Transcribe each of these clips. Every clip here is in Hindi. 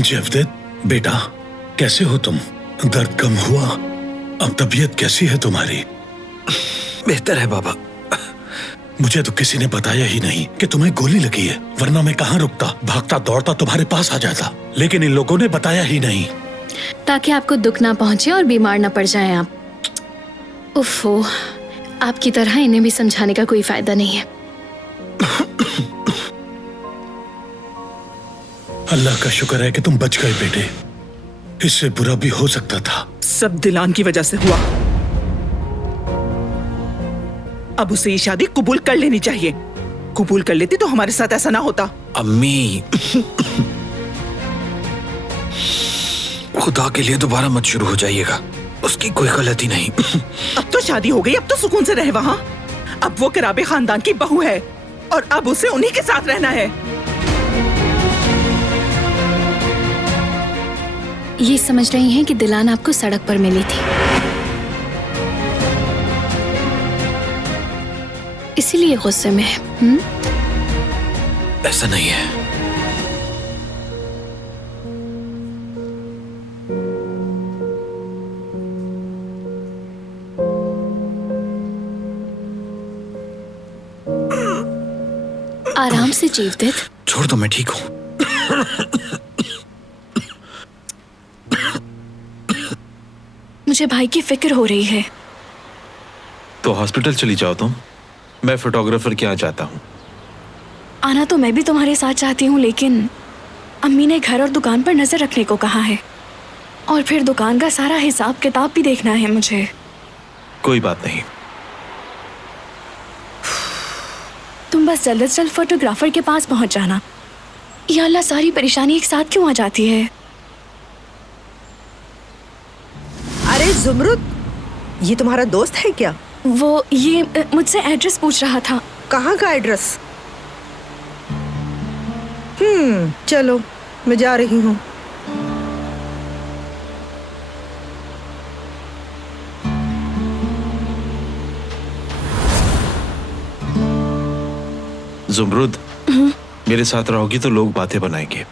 जवदेत बेटा, कैसे हो तुम? दर्द कम हुआ? अब तबीयत कैसी है तुम्हारी? बेहतर है बाबा। मुझे तो किसी ने बताया ही नहीं कि तुम्हें गोली लगी है, वरना मैं कहाँ रुकता, भागता दौड़ता तुम्हारे पास आ जाता। लेकिन इन लोगों ने बताया ही नहीं, ताकि आपको दुख ना पहुंचे और बीमार ना पड़ जाएं आप। उफ़ो, आपकी तरह इन्हें भी समझाने का कोई फायदा नहीं है। अल्लाह का शुक्र है कि तुम बच गए बेटे, इससे बुरा भी हो सकता था। सब दिलान की वजह से हुआ। अब उसे ये शादी कबूल कर लेनी चाहिए। कबूल कर लेती तो हमारे साथ ऐसा ना होता। अम्मी, खुदा के लिए दोबारा मत शुरू हो जाइएगा, उसकी कोई गलती नहीं। अब तो शादी हो गई, अब तो सुकून से रहे वहाँ। अब वो कराबे खानदान की बहू है और अब उसे उन्हीं के साथ रहना है। ये समझ रही हैं कि दिलान आपको सड़क पर मिली थी, इसीलिए गुस्से में है। ऐसा नहीं है। आराम से जीवदेत। छोड़ दो, मैं ठीक हूँ। मुझे भाई की फिक्र हो रही है। तो हॉस्पिटल चली जाओ तुम, मैं फोटोग्राफर के यहाँ जाता हूँ। आना तो मैं भी तुम्हारे साथ चाहती हूँ, लेकिन अम्मी ने घर और दुकान पर नजर रखने को कहा है, और फिर दुकान का सारा हिसाब किताब भी देखना है मुझे। कोई बात नहीं। तुम बस जल्द से जल्द फोटोग्राफर के पास पहुंच जाना। या अल्लाह, सारी परेशानी एक साथ क्यों आ जाती है? अरे जुमरुद, ये तुम्हारा दोस्त है क्या? वो ये मुझसे एड्रेस पूछ रहा था। कहाँ का एड्रेस? चलो मैं जा रही हूँ। जुमरुद, मेरे साथ रहोगी तो लोग बातें बनाएंगे।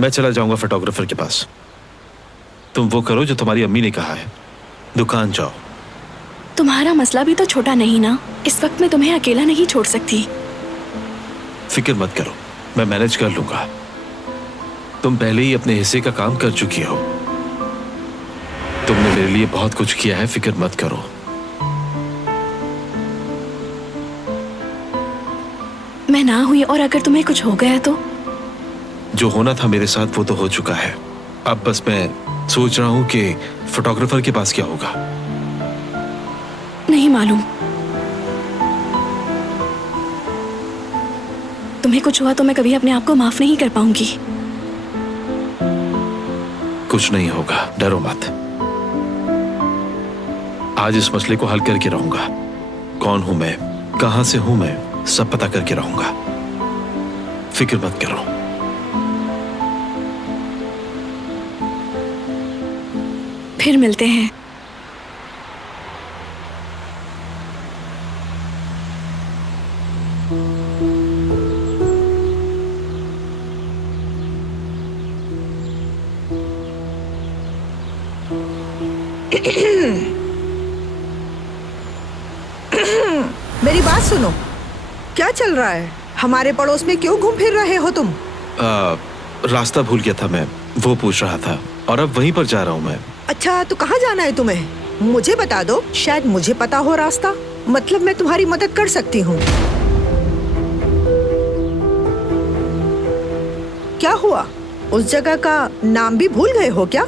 मैं चला जाऊंगा फोटोग्राफर के पास। तुम वो करो जो तुम्हारी अम्मी ने कहा है, दुकान जाओ। तुम्हारा मसला भी तो छोटा नहीं ना, इस वक्त मैं तुम्हें अकेला नहीं छोड़ सकती। फिक्र मत करो, मैं मैनेज कर लूंगा। तुम पहले ही अपने हिस्से का काम कर चुकी हो। तुमने मेरे लिए बहुत कुछ किया है, फिक्र मत करो। मैं ना हुई और अगर तुम्हें कुछ हो गया तो? जो होना था मेरे साथ वो तो हो चुका है। अब बस मैं सोच रहा हूं कि फोटोग्राफर के पास क्या होगा। नहीं मालूम। तुम्हें कुछ हुआ तो मैं कभी अपने आप को माफ नहीं कर पाऊंगी। कुछ नहीं होगा, डरो मत। आज इस मसले को हल करके रहूंगा। कौन हूं मैं, कहां से हूं मैं, सब पता करके रहूंगा। फिक्र मत करो। फिर मिलते हैं। मेरी बात सुनो, क्या चल रहा है? हमारे पड़ोस में क्यों घूम फिर रहे हो तुम? रास्ता भूल गया था मैं, वो पूछ रहा था, और अब वहीं पर जा रहा हूं मैं। अच्छा, तो कहाँ जाना है तुम्हें? मुझे बता दो, शायद मुझे पता हो रास्ता। मतलब मैं तुम्हारी मदद कर सकती हूँ। क्या हुआ? उस जगह का नाम भी भूल गए हो क्या?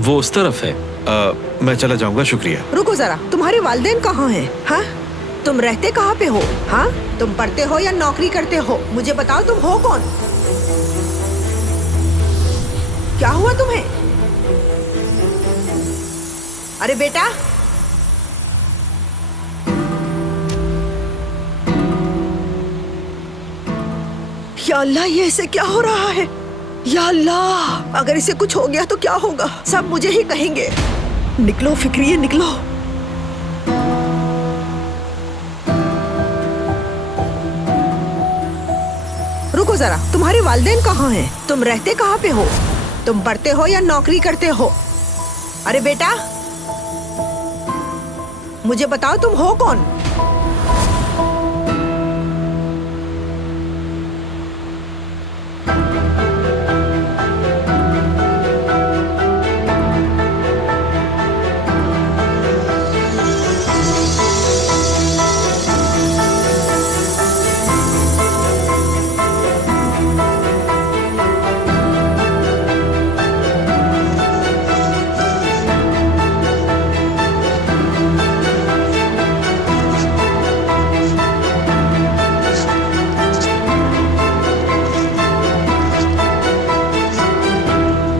वो उस तरफ है। मैं चला जाऊंगा, शुक्रिया। रुको जरा, तुम्हारे वालिदैन कहाँ हैं? हाँ, तुम रहते कहाँ पे हो? हाँ, तुम पढ़ते हो या नौकरी करते हो? मुझे बताओ, तुम हो कौन? क्या हुआ तुम्हें? अरे बेटा, या अल्लाह, ये ऐसे क्या हो रहा है? या अल्लाह, अगर इसे कुछ हो गया तो क्या होगा? सब मुझे ही कहेंगे। निकलो फिक्रिये, निकलो। रुको जरा, तुम्हारे वालिदैन कहाँ हैं? तुम रहते कहाँ पे हो? तुम पढ़ते हो या नौकरी करते हो? अरे बेटा, मुझे बताओ तुम हो कौन?